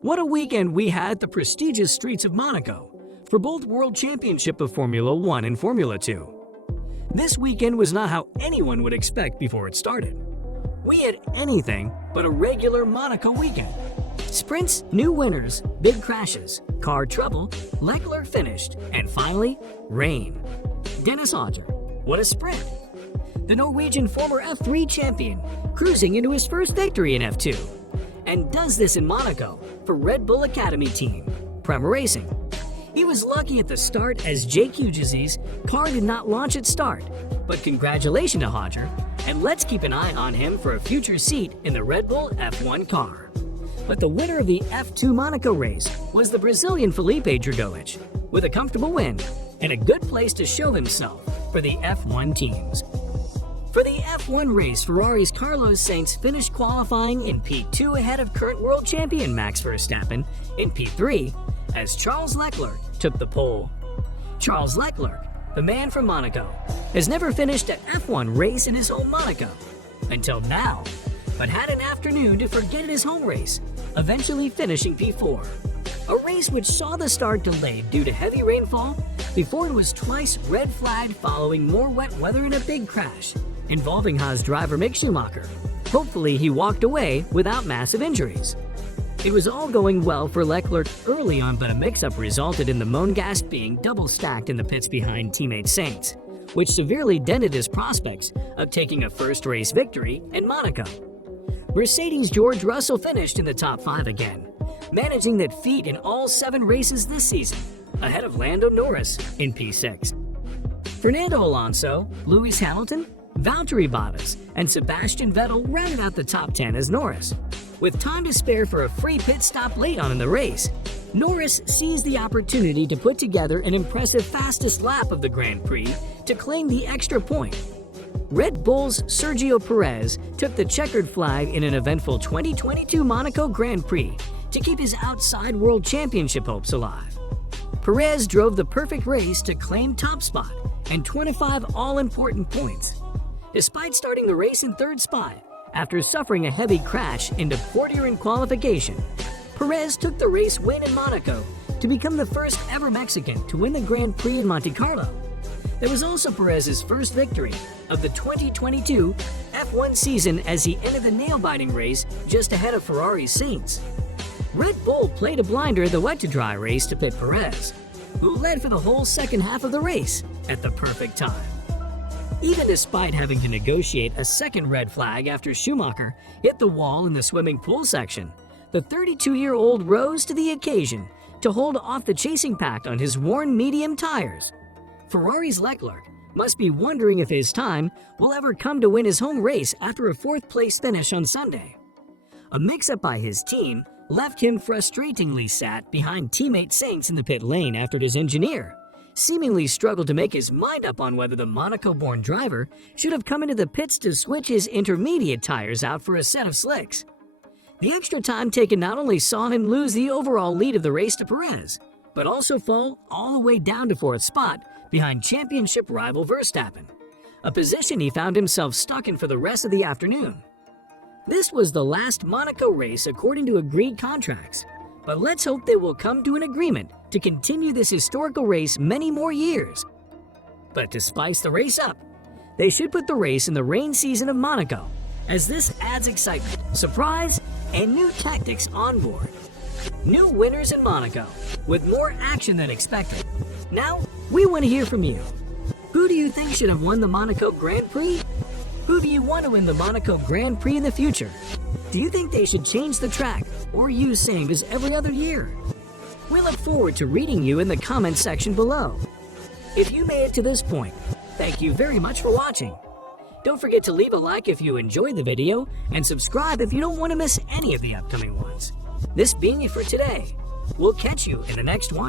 What a weekend we had at the prestigious streets of Monaco for both World Championship of Formula 1 and Formula 2. This weekend was not how anyone would expect before it started. We had anything but a regular Monaco weekend. Sprints, new winners, big crashes, car trouble, Leclerc finished, and finally, rain. Dennis Hodger, what a sprint! The Norwegian former F3 champion, cruising into his first victory in F2, and does this in Monaco for Red Bull Academy team, Prema Racing. He was lucky at the start as Jake Hughes's car did not launch at start, but congratulations to Hodger, and let's keep an eye on him for a future seat in the Red Bull F1 car. But the winner of the F2 Monaco race was the Brazilian Felipe Drogovic, with a comfortable win and a good place to show himself for the F1 teams. For the F1 race, Ferrari's Carlos Sainz finished qualifying in P2 ahead of current world champion Max Verstappen in P3 as Charles Leclerc took the pole. Charles Leclerc, the man from Monaco, has never finished an F1 race in his home Monaco until now, but had an afternoon to forget in his home race, eventually finishing P4. A race which saw the start delayed due to heavy rainfall before it was twice red flagged following more wet weather and a big crash involving Haas driver Mick Schumacher. Hopefully he walked away without massive injuries. It was all going well for Leclerc early on, but a mix-up resulted in the Monegasque being double-stacked in the pits behind teammate Sainz, which severely dented his prospects of taking a first race victory in Monaco. Mercedes' George Russell finished in the top 5 again, managing that feat in all 7 races this season, ahead of Lando Norris in P6. Fernando Alonso, Lewis Hamilton, Valtteri Bottas, and Sebastian Vettel rounded out the top 10 as Norris. With time to spare for a free pit stop late on in the race, Norris seized the opportunity to put together an impressive fastest lap of the Grand Prix to claim the extra point. Red Bull's Sergio Perez took the checkered flag in an eventful 2022 Monaco Grand Prix to keep his outside World Championship hopes alive. Perez drove the perfect race to claim top spot and 25 all-important points. Despite starting the race in 3rd spot, after suffering a heavy crash into Portier in qualification, Perez took the race win in Monaco to become the first ever Mexican to win the Grand Prix in Monte Carlo. That was also Perez's first victory of the 2022 F1 season as he ended the nail-biting race just ahead of Ferrari's Sainz. Red Bull played a blinder at the wet-to-dry race to pit Perez, who led for the whole second half of the race at the perfect time. Even despite having to negotiate a second red flag after Schumacher hit the wall in the swimming pool section, the 32-year-old rose to the occasion to hold off the chasing pack on his worn medium tires. Ferrari's Leclerc must be wondering if his time will ever come to win his home race after a 4th-place finish on Sunday. A mix-up by his team left him frustratingly sat behind teammate Sainz in the pit lane after his engineer seemingly struggled to make his mind up on whether the Monaco-born driver should have come into the pits to switch his intermediate tires out for a set of slicks. The extra time taken not only saw him lose the overall lead of the race to Perez, but also fall all the way down to 4th spot behind championship rival Verstappen, a position he found himself stuck in for the rest of the afternoon. This was the last Monaco race according to agreed contracts, but let's hope they will come to an agreement to continue this historical race many more years. But to spice the race up, they should put the race in the rain season of Monaco, as this adds excitement, surprise, and new tactics on board. New winners in Monaco, with more action than expected. Now, we want to hear from you. Who do you think should have won the Monaco Grand Prix? Who do you want to win the Monaco Grand Prix in the future? Do you think they should change the track or use same as every other year? We look forward to reading you in the comments section below. If you made it to this point, thank you very much for watching. Don't forget to leave a like if you enjoyed the video and subscribe if you don't want to miss any of the upcoming ones. This being it for today. We'll catch you in the next one.